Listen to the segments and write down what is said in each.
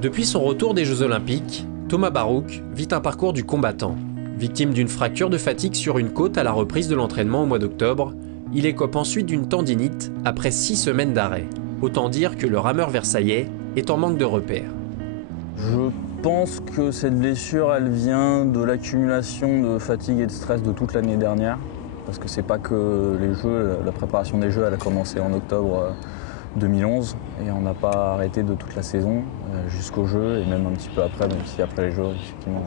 Depuis son retour des Jeux Olympiques, Thomas Barouk vit un parcours du combattant. Victime d'une fracture de fatigue sur une côte à la reprise de l'entraînement au mois d'octobre, il écope ensuite d'une tendinite après 6 semaines d'arrêt. Autant dire que le rameur versaillais est en manque de repères. Je pense que cette blessure, elle vient de l'accumulation de fatigue et de stress de toute l'année dernière. Parce que c'est pas que les Jeux, la préparation des Jeux, elle a commencé en octobre 2011 et on n'a pas arrêté de toute la saison jusqu'aux Jeux et même un petit peu après, même si après les Jeux, effectivement,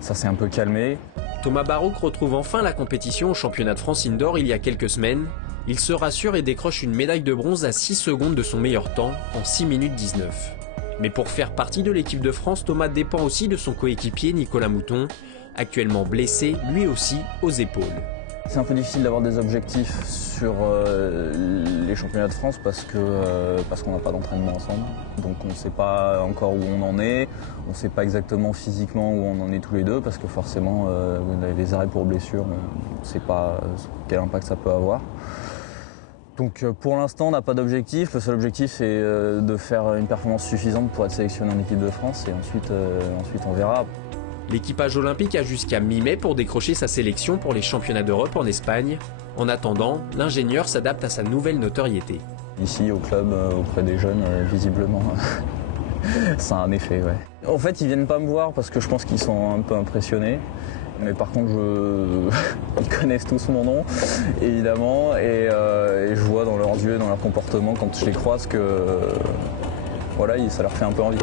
ça s'est un peu calmé. Thomas Barouk retrouve enfin la compétition au championnat de France indoor il y a quelques semaines. Il se rassure et décroche une médaille de bronze à 6 secondes de son meilleur temps, en 6 minutes 19. Mais pour faire partie de l'équipe de France, Thomas dépend aussi de son coéquipier Nicolas Mouton, actuellement blessé lui aussi aux épaules. C'est un peu difficile d'avoir des objectifs sur les championnats de France parce qu'on n'a pas d'entraînement ensemble. Donc on ne sait pas encore où on en est, on ne sait pas exactement physiquement où on en est tous les deux parce que forcément les arrêts pour blessure, on ne sait pas quel impact ça peut avoir. Donc pour l'instant on n'a pas d'objectif, le seul objectif c'est de faire une performance suffisante pour être sélectionné en équipe de France et ensuite on verra. L'équipage olympique a jusqu'à mi-mai pour décrocher sa sélection pour les championnats d'Europe en Espagne. En attendant, l'ingénieur s'adapte à sa nouvelle notoriété. Ici, au club, auprès des jeunes, visiblement, ça a un effet, ouais. En fait, ils viennent pas me voir parce que je pense qu'ils sont un peu impressionnés. Mais par contre, ils connaissent tous mon nom, évidemment, et je vois dans leurs yeux, dans leur comportement, quand je les croise, que voilà, ça leur fait un peu envie.